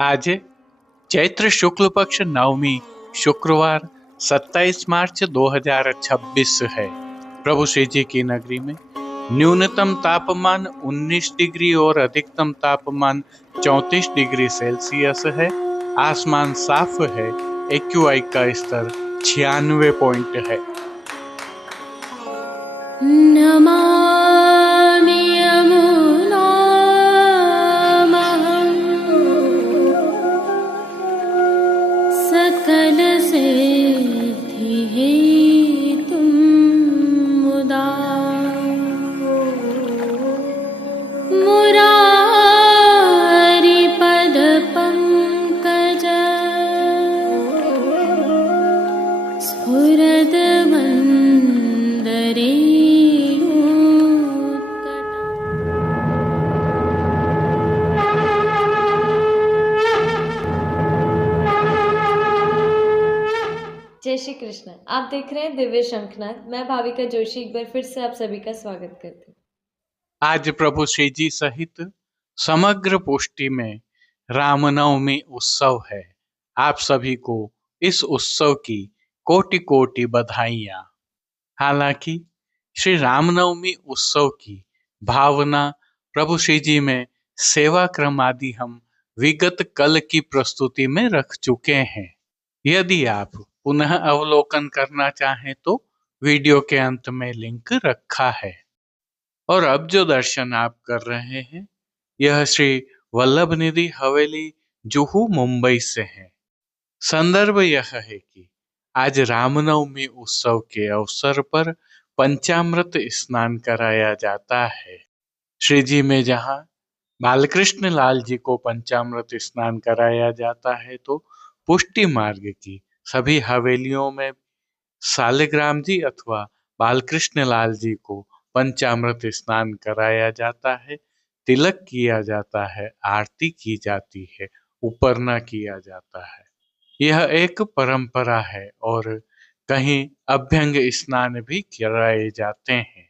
आज चैत्र शुक्ल पक्ष नवमी शुक्रवार 27 मार्च 2026 है। प्रभु श्री जी की नगरी में न्यूनतम तापमान 19 डिग्री और अधिकतम तापमान 34 डिग्री सेल्सियस है। आसमान साफ है। AQI का स्तर 96 पॉइंट है। नमामि यमुनामहं सकलसिद्धिहेतुं मुदा मुरारिपदपङ्कज स्फुरद्वन्दरे जय श्री कृष्ण। आप देख रहे हैं दिव्य शंखनाद। मैं भाविका जोशी एक बार फिर से आप सभी का स्वागत करती हूँ। आज प्रभु श्री जी सहित समग्र पुष्टि में रामनवमी उत्सव है। आप सभी को इस उत्सव की कोटि कोटि बधाइयाँ। हालांकि श्री रामनवमी उत्सव की भावना प्रभु श्री जी में सेवा क्रम आदि हम विगत कल की प्रस्तुति में रख चुके हैं। यदि आप पुनः अवलोकन करना चाहें तो वीडियो के अंत में लिंक रखा है। और अब जो दर्शन आप कर रहे हैं यह श्री वल्लभ निधि हवेली जुहू मुंबई से है। संदर्भ यह है कि आज रामनवमी उत्सव के अवसर पर पंचामृत स्नान कराया जाता है। श्री जी में जहाँ बालकृष्ण लाल जी को पंचामृत स्नान कराया जाता है तो पुष्टि मार्ग की सभी हवेलियों में सालिग्राम जी अथवा बालकृष्ण लाल जी को पंचामृत स्नान कराया जाता है, तिलक किया जाता है, आरती की जाती है, उपरना किया जाता है। यह एक परंपरा है और कहीं अभ्यंग स्नान भी कराए जाते हैं।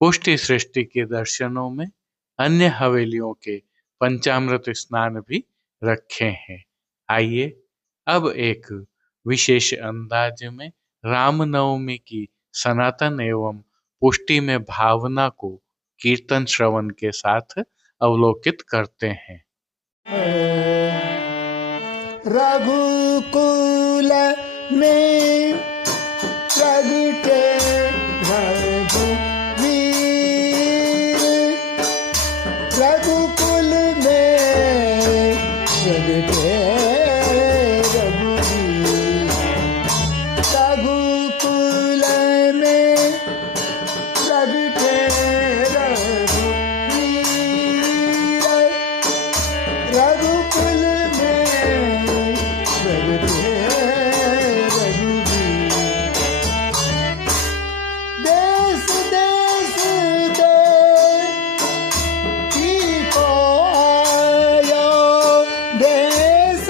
पुष्टि सृष्टि के दर्शनों में अन्य हवेलियों के पंचामृत स्नान भी रखे हैं। आइए अब एक विशेष अंदाज में रामनवमी की सनातन एवं पुष्टि में भावना को कीर्तन श्रवण के साथ अवलोकित करते हैं। रघुकुल में प्रगटे रघुवीर, रघुकुल में प्रगटे रघुवीर, रघुकुल में प्रगटे रघुवीर, रघुकुल में प्रगटे रघुवीर। देश देश के की को आयो, देश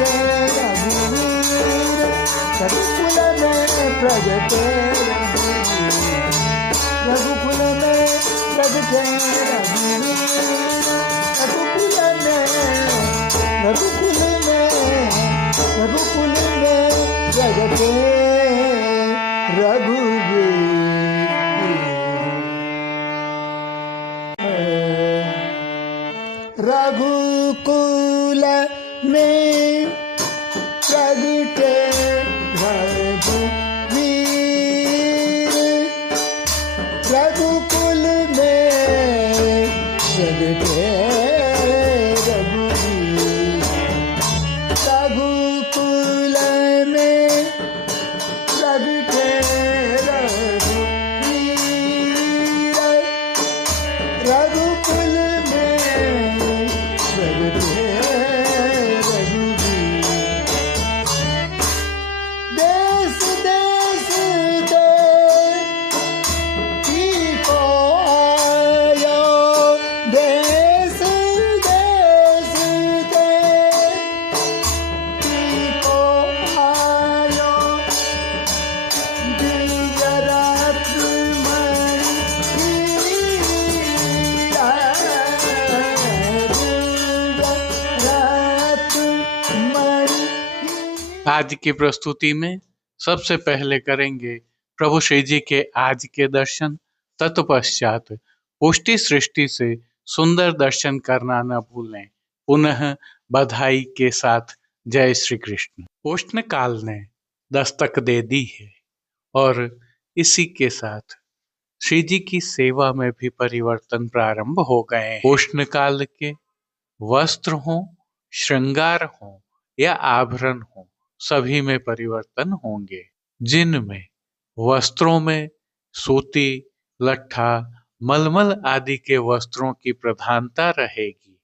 प्रगटे रघुवीर रघुकुल में प्रगटे रघुकुल में प्रगटे रघुवीर रघुकुल में रघुकुल में रघुकुल में प्रगटे रघुवीर रघुकुल में प्रगटे रघुवीर रघुकुल में प्रगटे रघुवीर रघुकुल में प्रगटे रघुवीर रघुकुल में प्रगटे रघुवीर देश देश की को आयो देश देश की को आयो दिव्य रात्र आज की प्रस्तुति में सबसे पहले करेंगे प्रभु श्री जी के आज के दर्शन। तत्पश्चात पुष्टि सृष्टि से सुंदर दर्शन करना न भूलें। पुनः बधाई के साथ जय श्री कृष्ण। उष्ण काल ने दस्तक दे दी है और इसी के साथ श्री जी की सेवा में भी परिवर्तन प्रारंभ हो गए हैं। उष्ण काल के वस्त्र हो, श्रृंगार हो या आभरण हो, सभी में परिवर्तन होंगे। जिनमें वस्त्रों में सूती, लट्ठा, मलमल आदि के वस्त्रों की प्रधानता रहेगी,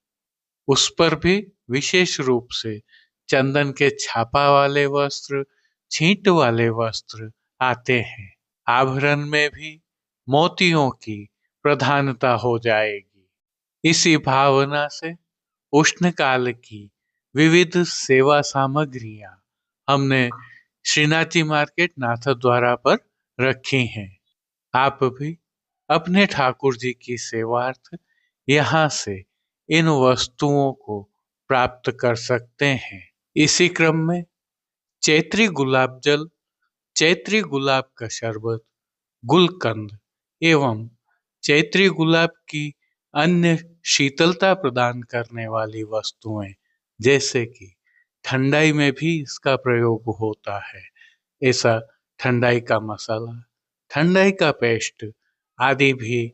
उस पर भी विशेष रूप से चंदन के छापा वाले वस्त्र, छींट वाले वस्त्र आते हैं। आभरण में भी मोतियों की प्रधानता हो जाएगी। इसी भावना से उष्ण काल की विविध सेवा सामग्रियां हमने श्रीनाथ जी मार्केट नाथद्वारा पर रखी हैं। आप भी अपने ठाकुर जी की सेवार्थ यहाँ से इन वस्तुओं को प्राप्त कर सकते हैं। इसी क्रम में चैत्री गुलाब जल, चैत्री गुलाब का शरबत, गुलकंद एवं चैत्री गुलाब की अन्य शीतलता प्रदान करने वाली वस्तुएं, जैसे कि ठंडाई में भी इसका प्रयोग होता है, ऐसा ठंडाई का मसाला, ठंडाई का पेस्ट आदि भी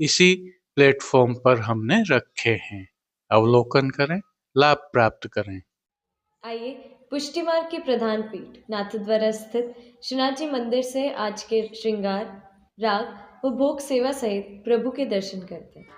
इसी प्लेटफॉर्म पर हमने रखे हैं। अवलोकन करें, लाभ प्राप्त करें। आइए पुष्टि मार्ग के प्रधान पीठ नाथद्वारा स्थित श्रीनाथ जी मंदिर से आज के श्रृंगार, राग व भोग सेवा सहित प्रभु के दर्शन करते हैं।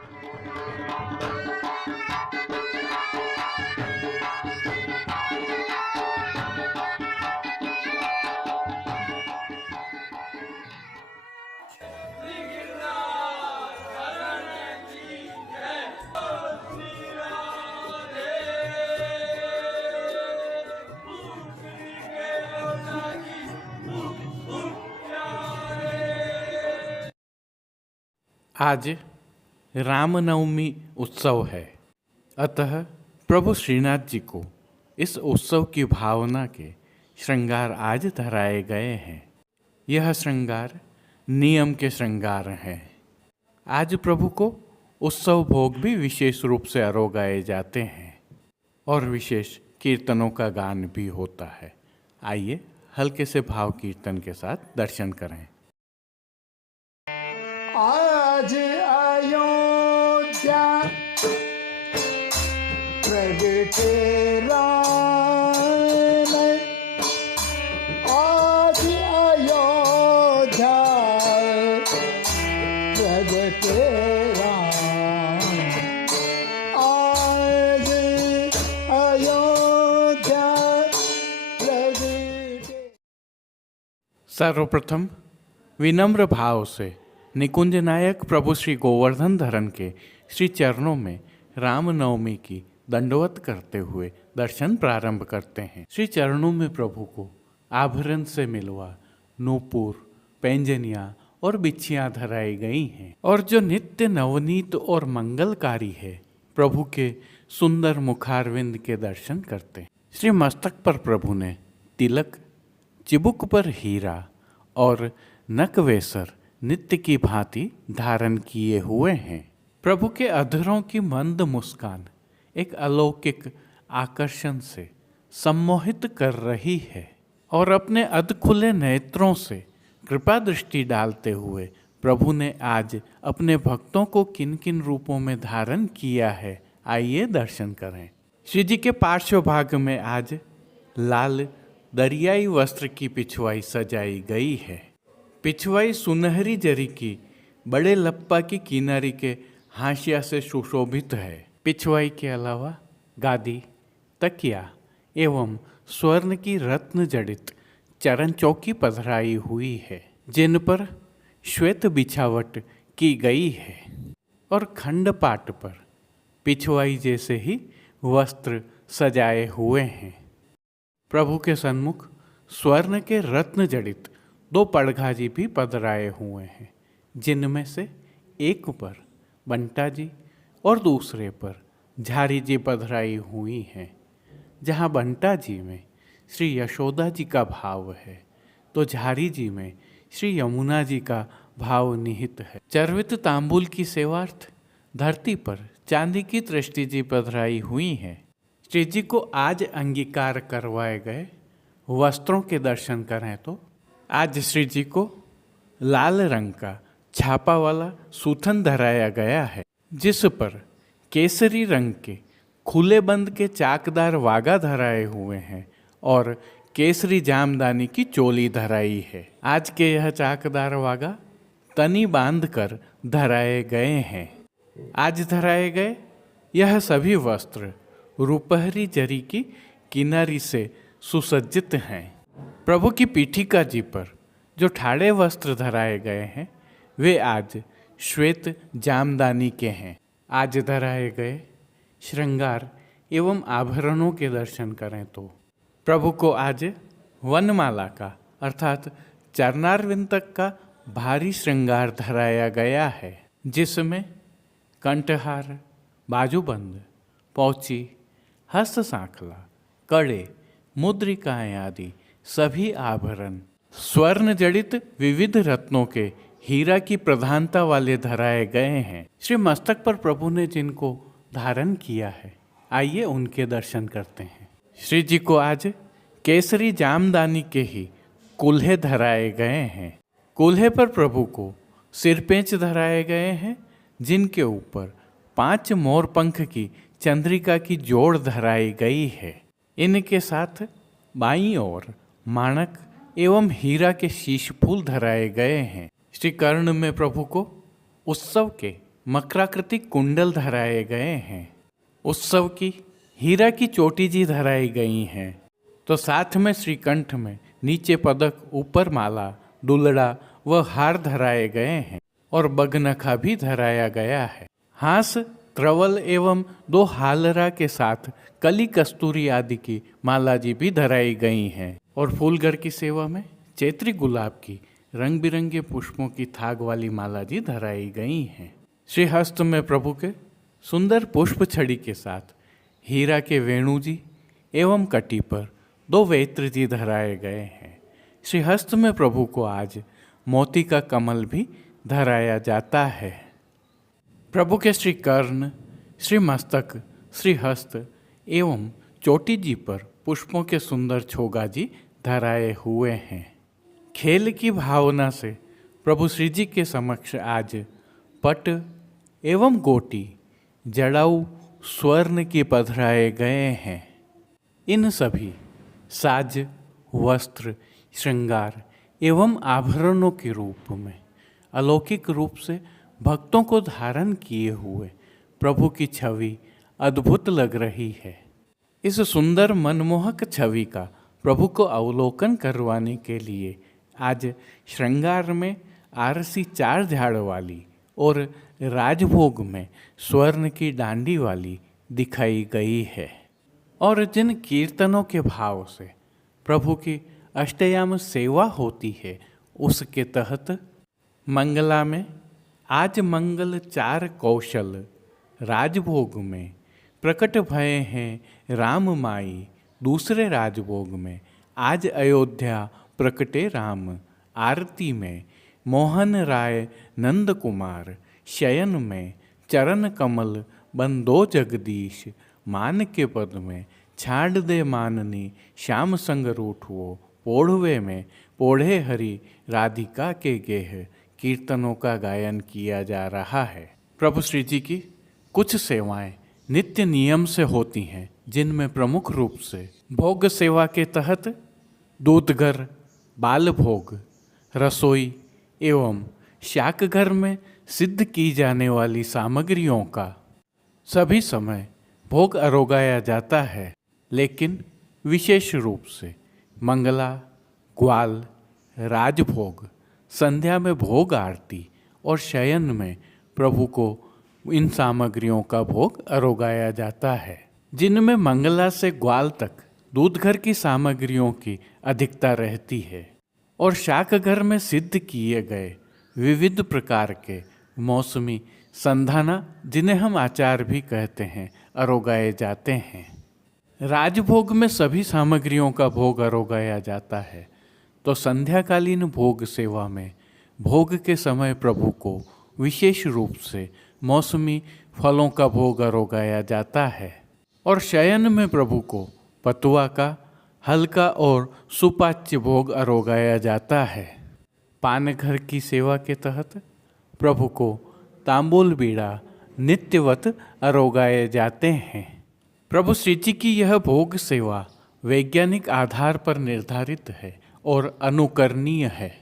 आज रामनवमी उत्सव है, अतः प्रभु श्रीनाथ जी को इस उत्सव की भावना के श्रृंगार आज धराए गए हैं। यह श्रृंगार नियम के श्रृंगार हैं। आज प्रभु को उत्सव भोग भी विशेष रूप से आरोगाए जाते हैं और विशेष कीर्तनों का गान भी होता है। आइए हल्के से भाव कीर्तन के साथ दर्शन करें। आज अयोध्या प्रगटे राम, आज अयोध्या प्रगटे राम, आज अयोध्या प्रगटे। सर्वप्रथम विनम्र भाव से निकुंज नायक प्रभु श्री गोवर्धन धरन के श्री चरणों में रामनवमी की दंडवत करते हुए दर्शन प्रारंभ करते हैं। श्री चरणों में प्रभु को आभरण से मिलवा नूपुर, पैंजनिया और बिच्छियां धराई गई हैं और जो नित्य नवनीत और मंगलकारी है, प्रभु के सुंदर मुखारविंद के दर्शन करते हैं। श्री मस्तक पर प्रभु ने तिलक, चिबुक पर हीरा और नकवेसर नित्य की भांति धारण किए हुए हैं। प्रभु के अधरों की मंद मुस्कान एक अलौकिक आकर्षण से सम्मोहित कर रही है और अपने अधखुले नेत्रों से कृपा दृष्टि डालते हुए प्रभु ने आज अपने भक्तों को किन किन रूपों में धारण किया है, आइए दर्शन करें। श्री जी के पार्श्व भाग में आज लाल दरियाई वस्त्र की पिछवाई सजाई गई है। पिछवाई सुनहरी जरी की बड़े लप्पा की किनारी के हाशिया से सुशोभित है। पिछवाई के अलावा गादी, तकिया एवं स्वर्ण की रत्न जड़ित चरण चौकी पधराई हुई है, जिन पर श्वेत बिछावट की गई है और खंडपाट पर पिछवाई जैसे ही वस्त्र सजाए हुए हैं। प्रभु के सन्मुख स्वर्ण के रत्न जड़ित 2 पड़घाजी भी पधराए हुए हैं, जिनमें से एक पर बंटा जी और दूसरे पर झारी जी पधराई हुई हैं। जहाँ बंटा जी में श्री यशोदा जी का भाव है तो झारी जी में श्री यमुना जी का भाव निहित है। चर्वित तांबूल की सेवार्थ धरती पर चांदी की दृष्टि जी पधराई हुई हैं। श्री जी को आज अंगीकार करवाए गए वस्त्रों के दर्शन करें तो आज श्री जी को लाल रंग का छापा वाला सूथन धराया गया है, जिस पर केसरी रंग के खुले बंद के चाकदार वागा धराए हुए हैं और केसरी जामदानी की चोली धराई है। आज के यह चाकदार वागा तनी बांध कर धराए गए हैं। आज धराए गए यह सभी वस्त्र रुपहरी जरी की किनारी से सुसज्जित हैं। प्रभु की पीठिका जी पर जो ठाड़े वस्त्र धराए गए हैं वे आज श्वेत जामदानी के हैं। आज धराए गए श्रृंगार एवं आभरणों के दर्शन करें तो प्रभु को आज वनमाला का अर्थात चरणारविंद तक का भारी श्रृंगार धराया गया है, जिसमें कंठहार, बाजूबंद, पौची, हस्त सांखला, कड़े, मुद्रिकाएं आदि सभी आभरण स्वर्ण जड़ित विविध रत्नों के हीरा की प्रधानता वाले धराए गए हैं। श्री मस्तक पर प्रभु ने जिनको धारण किया है, आइए उनके दर्शन करते हैं। श्री जी को आज केसरी जामदानी के ही कुल्हे धराए गए हैं। कुल्हे पर प्रभु को सिरपेंच धराए गए हैं, जिनके ऊपर 5 मोर पंख की चंद्रिका की जोड़ धराई गई है। इनके साथ बाईं ओर माणक एवं हीरा के शीश फूल धराए गए हैं। श्री कर्ण में प्रभु को उत्सव के मकराकृति कुंडल धराए गए हैं। उत्सव की हीरा की चोटी जी धराई गई हैं। तो साथ में श्रीकंठ में नीचे पदक, ऊपर माला, दुलड़ा व हार धराए गए हैं और बगनखा भी धराया गया है। हास, त्रवल एवं 2 हालरा के साथ कली कस्तूरी आदि की माला जी भी धराई गई हैं और फूलगर की सेवा में चैत्री गुलाब की रंग बिरंगे पुष्पों की थाग वाली माला जी धराई गई हैं। श्री हस्त में प्रभु के सुंदर पुष्प छड़ी के साथ हीरा के वेणु जी एवं कटी पर 2 वेत्र जी धराए गए हैं। श्री हस्त में प्रभु को आज मोती का कमल भी धराया जाता है। प्रभु के श्री कर्ण, श्री मस्तक, श्री हस्त एवं चोटी जी पर पुष्पों के सुंदर छोगा जी धराए हुए हैं। खेल की भावना से प्रभु श्री जी के समक्ष आज पट एवं गोटी जड़ाऊ स्वर्ण की पधराए गए हैं। इन सभी साज, वस्त्र, श्रृंगार एवं आभरणों के रूप में अलौकिक रूप से भक्तों को धारण किए हुए प्रभु की छवि अद्भुत लग रही है। इस सुंदर मनमोहक छवि का प्रभु को अवलोकन करवाने के लिए आज श्रृंगार में आरसी 4 झाड़ वाली और राजभोग में स्वर्ण की डांडी वाली दिखाई गई है। और जिन कीर्तनों के भाव से प्रभु की अष्टयाम सेवा होती है, उसके तहत मंगला में आज मंगल 4 कौशल राजभोग में प्रकट भये हैं राम माई। दूसरे राजभोग में आज अयोध्या प्रकटे राम। आरती में मोहन राय नंद कुमार। शयन में चरण कमल बंदो जगदीश। मान के पद में छाड़ दे माननी श्याम संग रूठवो। पोढ़वे में पोढ़े हरि राधिका के गेह। कीर्तनों का गायन किया जा रहा है। प्रभु श्री जी की कुछ सेवाएं नित्य नियम से होती हैं, जिनमें प्रमुख रूप से भोग सेवा के तहत दूधघर, बाल भोग, रसोई एवं शाकघर में सिद्ध की जाने वाली सामग्रियों का सभी समय भोग अरोगाया जाता है। लेकिन विशेष रूप से मंगला, ग्वाल, राजभोग, संध्या में भोग आरती और शयन में प्रभु को इन सामग्रियों का भोग अरोगाया जाता है, जिनमें मंगला से ग्वाल तक दूधघर की सामग्रियों की अधिकता रहती है और शाकघर में सिद्ध किए गए विविध प्रकार के मौसमी संधाना, जिन्हें हम आचार भी कहते हैं, अरोगाए जाते हैं। राजभोग में सभी सामग्रियों का भोग अरोगाया जाता है, तो संध्याकालीन भोग सेवा में भोग के समय प्रभु को विशेष रूप से मौसमी फलों का भोग अरोगाया जाता है। और शयन में प्रभु को पतुआ का हल्का और सुपाच्य भोग अरोगाया जाता है। पानघर की सेवा के तहत प्रभु को तांबूल बीड़ा नित्यवत अरोगाए जाते हैं। प्रभु श्री जी की यह भोग सेवा वैज्ञानिक आधार पर निर्धारित है और अनुकरणीय है।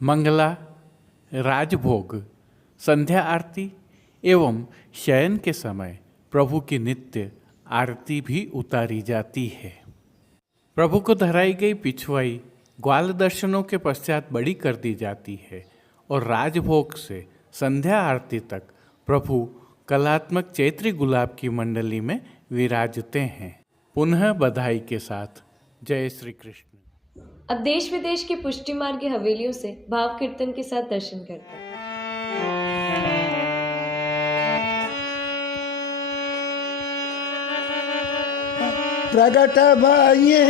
मंगला, राजभोग, संध्या आरती एवं शयन के समय प्रभु की नित्य आरती भी उतारी जाती है। प्रभु को धराई गई पिछवाई ग्वाल दर्शनों के पश्चात बड़ी कर दी जाती है और राजभोग से संध्या आरती तक प्रभु कलात्मक चैत्री गुलाब की मंडली में विराजते हैं। पुनः बधाई के साथ जय श्री कृष्ण। अब देश विदेश की पुष्टि मार्ग की हवेलियों से भाव कीर्तन के साथ दर्शन करते हैं। प्रगट भये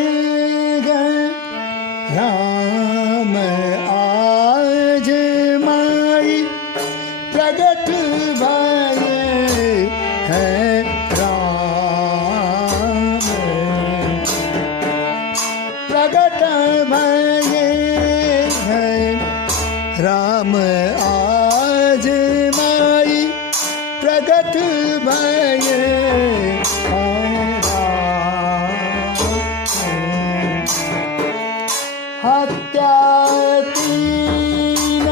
राम आज माई। प्रगट भये है राम। प्रगट भये है राम आज माई। प्रगट भये हत्यातीन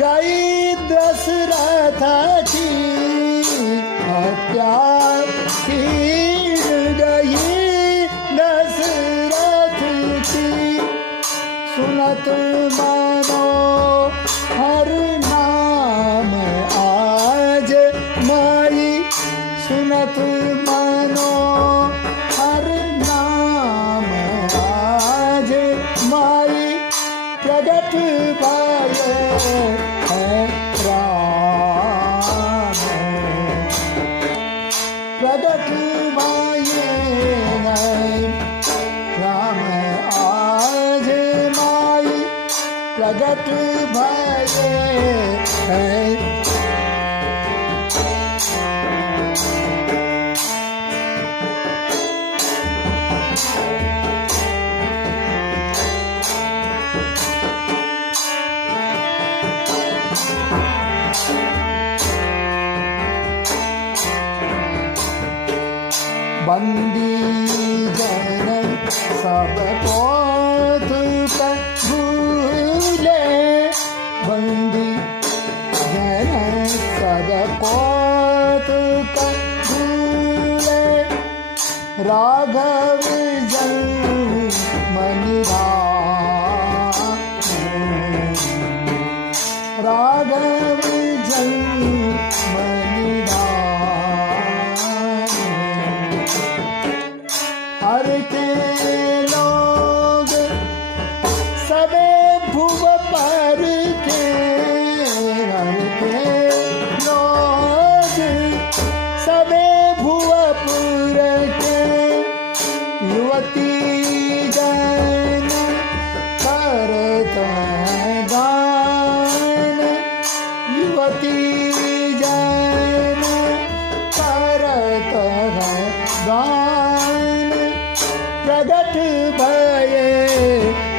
गई दशरथ की। हत्यातीन गई दशरथ की। सुनत मानो हर नाम आज माई। सुनत मानो हर नाम आज माई। प्रगट भये है राम। प्रगट भये है राम आज माई। प्रगट भये है। बंदी जन सब कौतुक भूले। बंदी जन सब कौतुक भूले। राघव जन मनि राघव जन मनि नर के लोग सबे भुव पर के, नर के लोग सबे भुवपुर के, युवती जन करत हैं गान, युवती जन करत हैं गान, प्रगट भये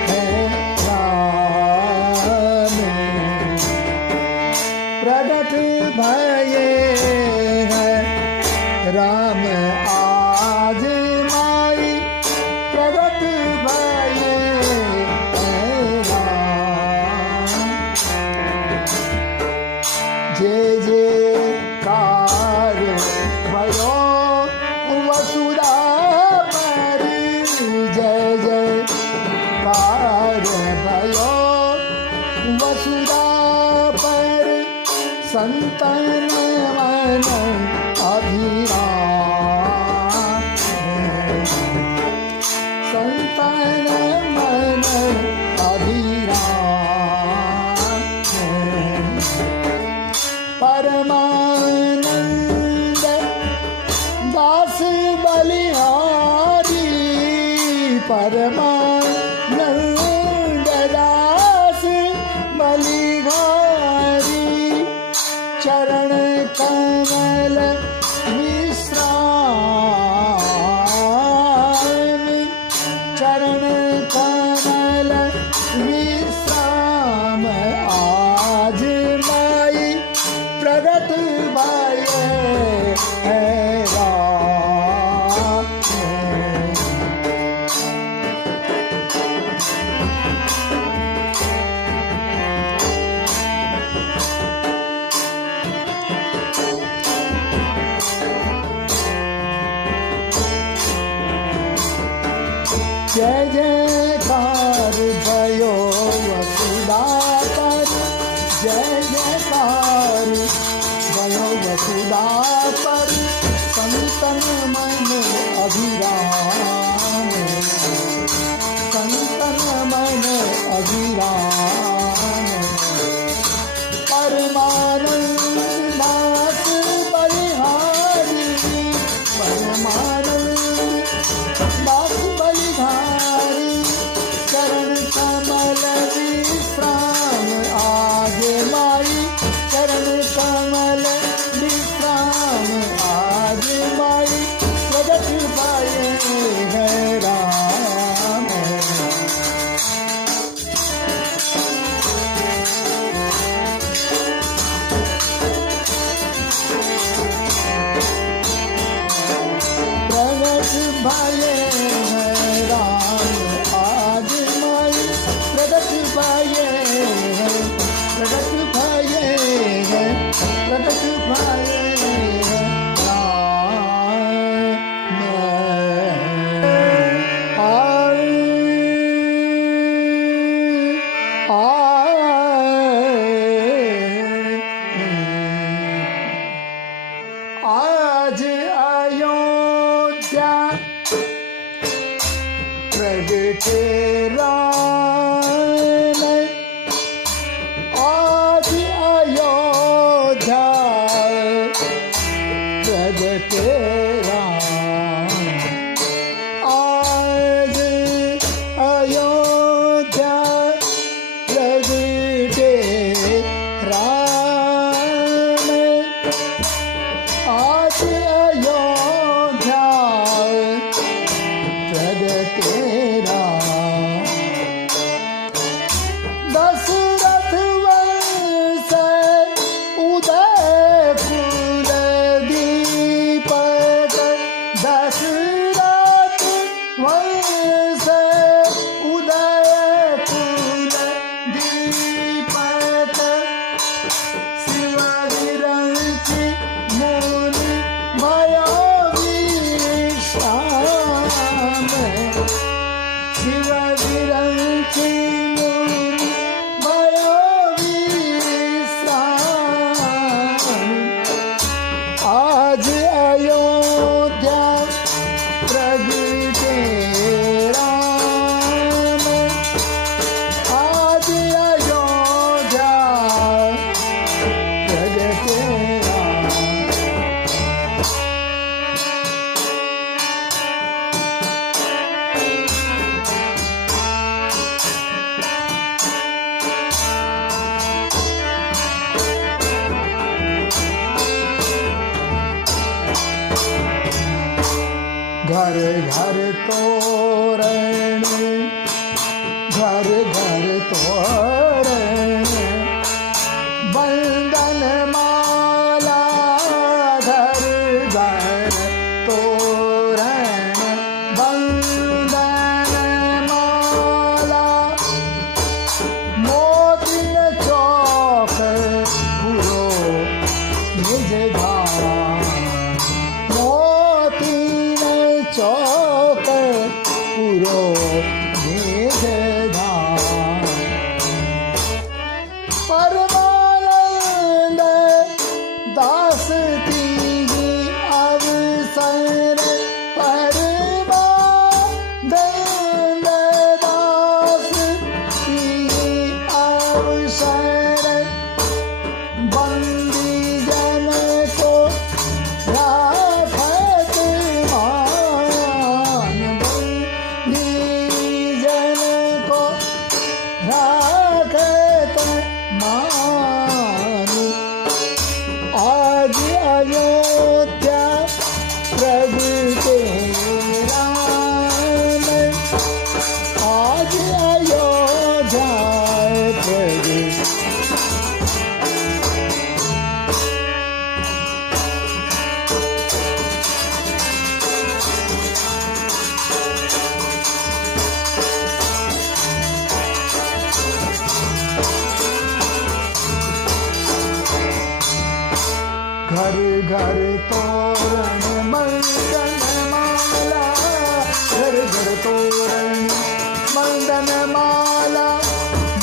हैं राम, प्रगट भये हैं राम आज माई, प्रगट भये हैं राम। जय जयकार भयो वसुधा पर, जय जयकार भयो वसुधा पर, संतन मन अभिराम, संतन मन अभिराम। परमानंद दास बलिहारी, परमानंद दास बलिहारी, चरण कमल विश्राम, चरण कमल विश्राम आज माई, प्रगट भये हैं राम। जय जयकार भयो वसुधा पर, जय जयकार भयो वसुधा पर, संतन मन अभिराम, संतन मन अभिराम। परमानंद दास बलिहारी, परमानंद दास बलिहारी, चरण कमल विश्राम आज माई, चरण कमल विश्राम आज माई, प्रगट भये हैं राम। प्रगट भये हैं राम आज माई, प्रगट भये हैं, प्रगट भये हैं, प्रगट भये हैं आज अयोध्या प्रगटे राम, आज अयोध्या प्रगटे राम, आज अयोध्या प्रगटे राम, आज अयोध्या प्रगटे राम। दशरथ वंश उदय कुल दीपक, दशरथ वंश उदय कुल दीपक, शिव विरंचि मुनि भयो विश्राम, शिव विरंचि मुनि भयो विश्राम। आज अयोध्या प्रगटे घर घर तोरण, घर घर तोरण, बंधन माला घर घर तोरण, बंधन माला, मोतिन चौक पुरो निज धाम, मोतिन चौक पुरो निज धाम, परमानंद दास तीगी अवसर, परमानंद दास तीगी अवसर, बंदी जन को राखत मान, बंदी जन को राखत मान, आज अयोध्या प्रभु के राम, आज अयोध्या प्रभु। घर घर तोरण मंदन माला, घर घर तोरण मंदन माला,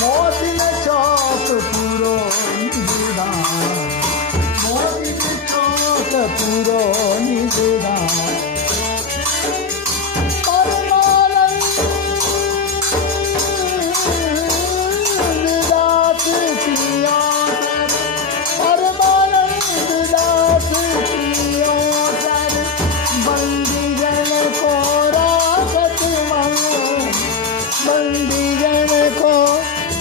मोतिन चौक पुरो निज धाम, मोतिन चौक पुरो निज धाम, परमानंद दास किया कर, परमानंद दास किया कर, बंदी जन को राखत मान, बंदी जन को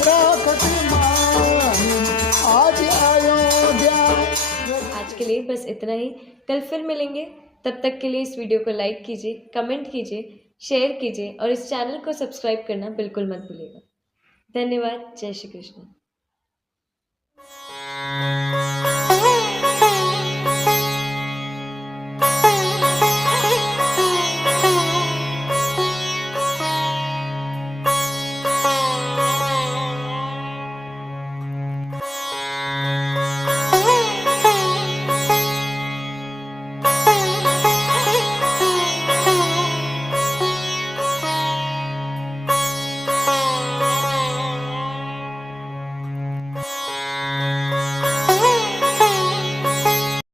राखत मान, आज अयोध्या। आज के लिए बस इतना ही। कल फिर मिलेंगे। तब तक के लिए इस वीडियो को लाइक कीजिए, कमेंट कीजिए, शेयर कीजिए और इस चैनल को सब्सक्राइब करना बिल्कुल मत भूलिएगा। धन्यवाद। जय श्री कृष्ण।